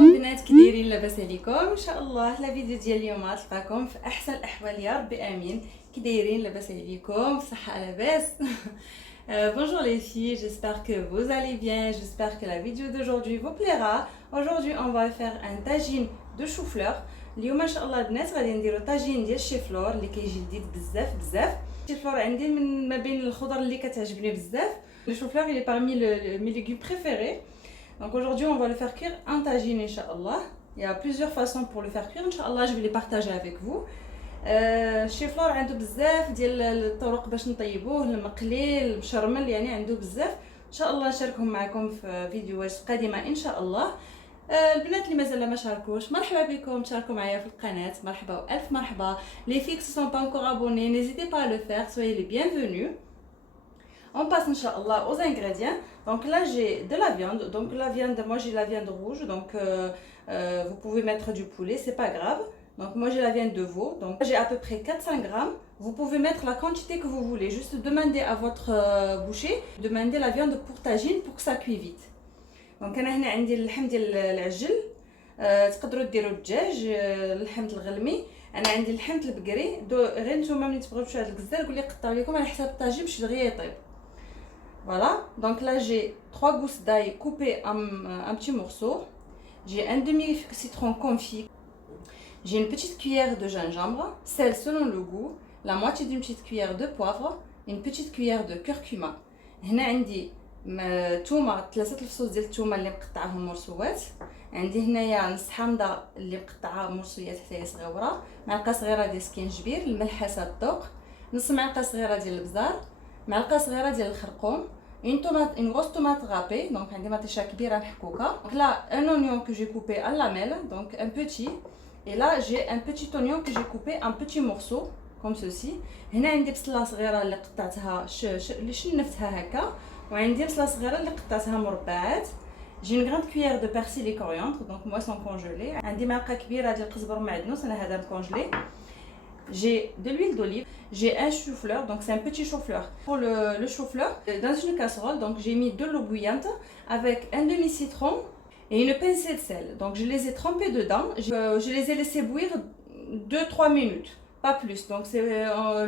عليكم بنات، كي دايرين؟ لاباس عليكم ان شاء الله. لا فيديو ديال اليوم غتلقاكم في احسن الاحوال يا ربي امين. كي دايرين؟ لاباس عليكم بصحه لاباس. Bonjour les filles, j'espère que vous allez bien, j'espère que la vidéo d'aujourd'hui vous plaira. Aujourd'hui on va faire un tagine de chou-fleur. اليوم ان شاء الله البنات غادي نديرو طاجين ديال الشيفلور اللي كيجي لذيذ بزاف بزاف. الشيفلور عندي من ما بين الخضر اللي كتعجبني بزاف. Le chou-fleur il est parmi mes légumes préférés. Donc aujourd'hui on va le faire cuire en tagine Inch'Allah. Il y a plusieurs façons pour le faire cuire Inch'Allah, je vais les partager avec vous. الشيفلور عنده بزاف ديال الطرق باش نطيبوه، المقلي المشرمل، يعني عنده بزاف. ان شاء الله نشاركهم معكم في فيديوهات قادمه ان شاء الله. البنات اللي مازال ما شاركوش مرحبا بكم، تشاركوا معايا في القناه، مرحبا والف مرحبا. Les filles qui ne sont pas encore abonnées, n'hésitez pas à le faire, soyez les bienvenus. On passe Inch'Allah aux ingrédients. Donc là j'ai de la viande. Donc la viande, moi j'ai la viande rouge. Donc vous pouvez mettre du poulet, c'est pas grave. Donc moi j'ai la viande de veau. Donc j'ai à peu près 400 grammes. Vous pouvez mettre la quantité que vous voulez. Juste demandez à votre boucher, demandez la viande pour tagine pour que ça cuit vite. Donc انا هنا عندي اللحم ديال العجل. تقدروا ديروا الدجاج، اللحم الغلمي. انا عندي اللحم البقري. غير نتوما ملي تبغيو شي هاد الكزار قولي قطعوا لكم على حساب الطاجين باش دغيا يطيب. Voilà, donc là j'ai 3 gousses d'ail coupées en petits morceaux. J'ai un demi-citron confit. J'ai une petite cuillère de gingembre, sel selon le goût, la moitié d'une petite cuillère de poivre, une petite cuillère de curcuma. هنا عندي تومه، 3 الفصوص ديال التومه اللي مقطعاهم مرسوات. عندي هنايا نص حامضه اللي مقطعها مرسويات حتى هي صغيره، معلقه صغيره ديال سكينجبير، الملح حسب الذوق، نص معلقه صغيره ديال البزار، معلقه صغيره ديال الخرقوم، une grosse tomate râpée, donc عندي مطيشه كبيره محكوكه. Donc là un oignon que j'ai coupé en lamelles, donc un petit. Et là j'ai un petit oignon que j'ai coupé en petits morceaux comme ceci. هنا عندي بصله صغيره اللي قطعتها اللي شنفتها هكا، وعندي بصله صغيره اللي قطعتها مربعات. J'ai une grande cuillère de persil et coriandre, donc moi sont congelés. عندي معلقه كبيره ديال القزبر ومعدنوس، انا هذا مكونجلي. J'ai de l'huile d'olive, j'ai un chou-fleur, donc c'est un petit chou-fleur. Pour le chou-fleur, dans une casserole, donc j'ai mis de l'eau bouillante avec un demi-citron et une pincée de sel. Donc je les ai trempés dedans, je les ai laissés bouillir 2-3 minutes, pas plus. Donc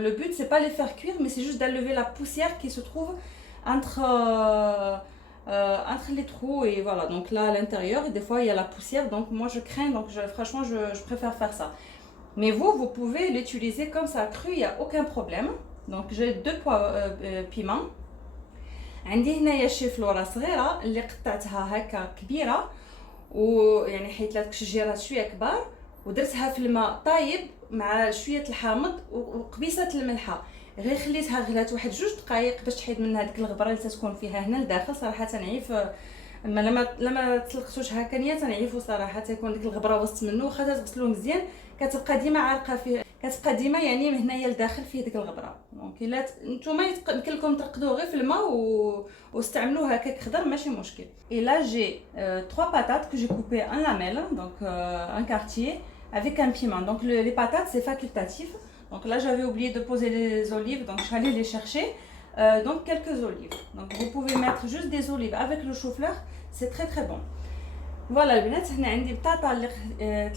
le but c'est pas les faire cuire, mais c'est juste d'enlever la poussière qui se trouve entre les trous, et voilà. Donc là à l'intérieur, des fois il y a la poussière, donc moi je crains, donc franchement je préfère faire ça. Mais vous pouvez l'utiliser comme ça cru, il n'y a aucun problème. Donc j'ai 2 piments. عندي هنايا الشيفلوره صغيره اللي قطعتها هكا كبيره، ويعني حيت لها شجيرات شويه كبار، ودرتها في الماء طايب مع شويه الحامض وقبيصه الملحه. غير خليتها غلات واحد 2 دقائق باش تحيد منها ديك الغبره اللي تتكون فيها هنا لداخل. صراحه تنعيف لما تلقتوش هكا نيه تنعيفوا صراحه، تيكون ديك الغبره وسط منه، واخا تغسلوه مزيان كتبقى ديما عارقه فيه، كتبقى ديما يعني من هنايا لداخل فيه ديك الغبره. دونك الا نتوما يمكن لكم ترقدوه غير في الماء واستعملوه هكاك خضر ماشي مشكل. Et là j'ai 3 patates que j'ai coupées en lamelles, donc en quartier avec un piment. Donc les patates c'est facultatif. Donc là j'avais oublié de poser les olives, donc je suis allée les chercher. Donc quelques olives. Donc vous pouvez mettre juste des olives avec le chou-fleur, c'est très très bon. فوالا البنات، هنا عندي بطاطا اللي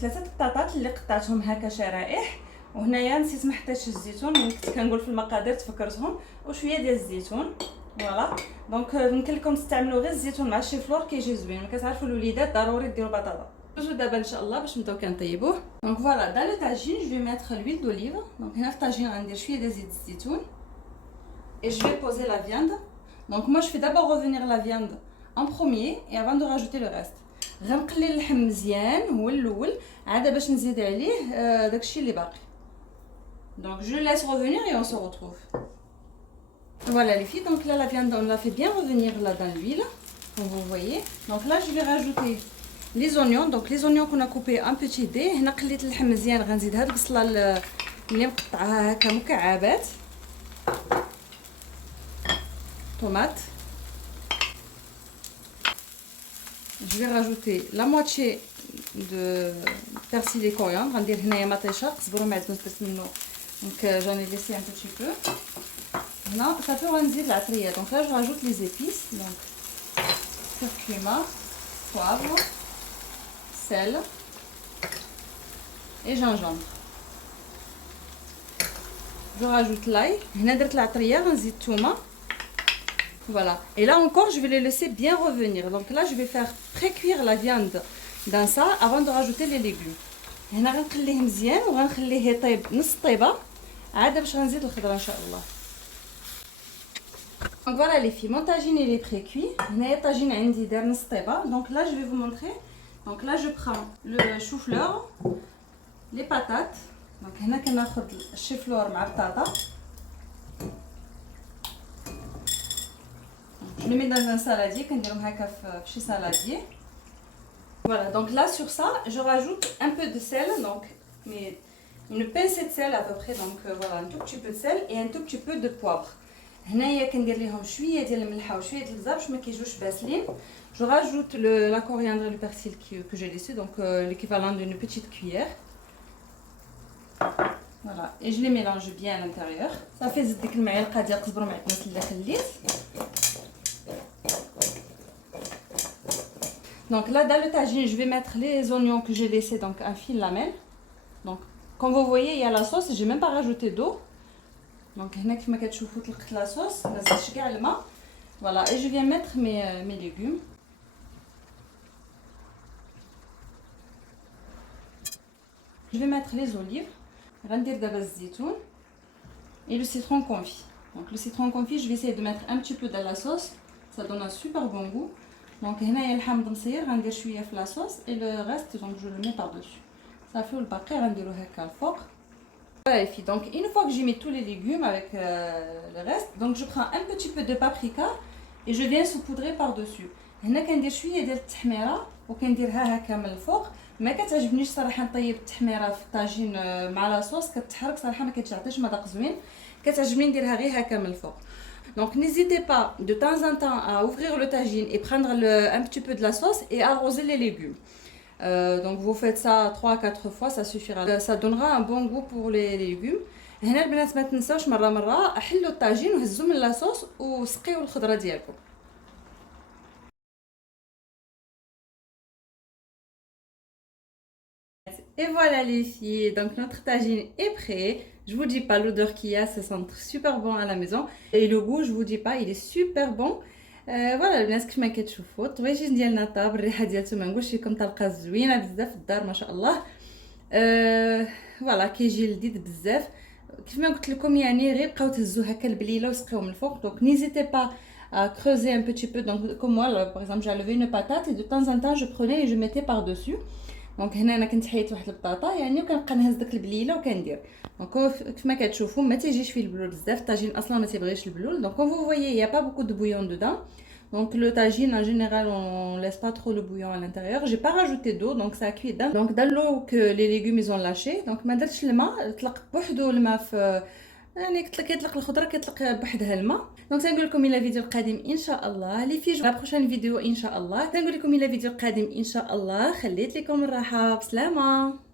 3 بطاطات اللي قطعتهم هكا شرائح. وهنايا نسيت ما حطيتش الزيتون، ملي كنت كنقول في المقادير تفكرتهم، وشويه ديال الزيتون. فوالا دونك يمكن لكم تستعملوا غير الزيتون مع الشيفلور كيجي زوين. كتعرفوا الوليدات ضروري ديروا بطاطا. نجيو دابا ان شاء الله باش نبداو كنطيبوه. دونك فوالا dans le tagine je vais mettre l'huile d'olive. دونك هنا في الطاجين غندير شويه ديال زيت الزيتون. Et je vais poser la viande. Donc moi je fais d'abord revenir la viande en premier et avant de rajouter le reste. غنقلي اللحم مزيان هو الاول، عاد باش نزيد عليه داكشي اللي باقي. Donc je laisse revenir et on se retrouve. Voilà les filles, donc là la viande on l'a fait bien revenir là dans l'huile, comme vous voyez. Donc là je vais rajouter les oignons. Donc les oignons qu'on a coupés en petits dés. هنا قليت اللحم مزيان، غنزيد هاد البصله اللي مقطعاها هكا مكعبات. Tomate. Je vais rajouter la moitié de persil et coriandre. غندير هنايا مطيشه قزبر ومعدنوس درت منه، donc j'en ai laissé un petit peu. هنا صافي غنزيد العطريه. Donc là je rajoute les épices. Donc curcuma, poivre, sel et gingembre. Je rajoute l'ail. هنا درت العطريه غنزيد الثومه. Voilà. Et là encore, je vais les laisser bien revenir. Donc là, je vais faire pré-cuire la viande dans ça avant de rajouter les légumes. هنا غنخليه مزيان وغنخليه يطيب نص طيبه عاد باش غنزيد الخضره ان شاء الله. Donc voilà les filles, mon tagine il est pré-cuit. هنايا الطاجين عندي دار نص طيبه. Donc là, je vais vous montrer. Donc là, je prends le chou-fleur, les patates. Donc هنا كناخذ الشيفلور مع البطاطا. Je le mets dans un saladier, كنديرهم هكا في شي saladier. Voilà, donc là sur ça, je rajoute un peu de sel, donc une pincée de sel à peu près, donc voilà, un tout petit peu de sel et un tout petit peu de poivre. هنايا كندير ليهم شويه ديال الملحه وشويه ديال الزبر باش ما كيجوش باسلين. Je rajoute la coriandre et le persil que j'ai laissé, donc l'équivalent d'une petite cuillère. Voilà, et je les mélange bien à l'intérieur. Ça fait ديك المعلقه ديال القزبر ومعدنوس اللي خليت. Donc là, dans le tagine, je vais mettre les oignons que j'ai laissés donc en fine lamelle. Donc, comme vous voyez, il y a la sauce. J'ai même pas rajouté d'eau. Donc, هنا كما كتشوفوا طلقت la sauce. ما زدتش كاع الماء. Voilà, et je viens mettre mes légumes. Je vais mettre les olives. غندير دابا الزيتون et le citron confit. Donc le citron confit, je vais essayer de mettre un petit peu dans la sauce. Ça donne un super bon goût. Donc هنايا الحامض مصير غندير شويه في لا صوص et le reste donc je le mets par dessus. صافي والباقي غنديرو هكا الفوق. Voilà les filles, donc une fois que j'ai mis tous les légumes avec le reste, donc je prends un petit peu de paprika et je viens saupoudrer par dessus. هنا كندير شويه ديال التحميره وكنديرها هكا من الفوق. ما كتعجبنيش صراحه نطيب التحميره في الطاجين مع لا صوص كتحرك صراحه ما كتعطيش مذاق زوين. كتعجبني نديرها غير هكا من الفوق. Donc n'hésitez pas de temps en temps à ouvrir le tagine et prendre un petit peu de la sauce et arroser les légumes. Donc vous faites ça 3-4 fois, ça suffira. Ça donnera un bon goût pour les légumes. هنا البنات ما تنساوش مره حلوا الطاجين وهزوا من لا صوص وسقيوا الخضره ديالكم. Et voilà les filles, donc notre tagine est prêt. Je vous dis pas l'odeur qu'il y a, ça sent super bon à la maison. Et le goût, je vous dis pas, il est super bon. فوالا البنات كما كتشوفوا الطويجين ديالنا طاب الريحه ديالته ما نقولش لكم طلقه زوينه بزاف في الدار ما شاء الله. فوالا كيجي لذيذ بزاف كيف ما قلت لكم يعني غير بقاو تهزوا هكا البليله وسقيوه من الفوق. Donc n'hésitez pas à creuser un petit peu. Donc comme moi par exemple j'ai levé une patate et de temps en temps je prenais et je mettais par dessus. دونك هنا انا كنت حيت واحد البطاطا يعني وكنبقى نهز داك البليله وكندير. دونك كيف ما كتشوفوا ما تيجيش فيه البلول بزاف. الطاجين اصلا ما تيبغيش البلول. دونك كون vous voyez il y a pas beaucoup de bouillon dedans. Donc le tagine en général on laisse pas trop le bouillon à l'intérieur. J'ai pas rajouté d'eau donc ça cuit dedans. Donc dans l'eau que les légumes ils ont lâché. Donc ما درتش الماء طلق بوحدو الماء في يعني كيطلق الخضره كيطلق بوحدها الماء. دونك تنقول لكم الى فيديو القادم ان شاء الله لي في لا بروشين فيديو ان شاء الله. تنقول لكم الى فيديو القادم ان شاء الله. خليت لكم الراحه بسلامه.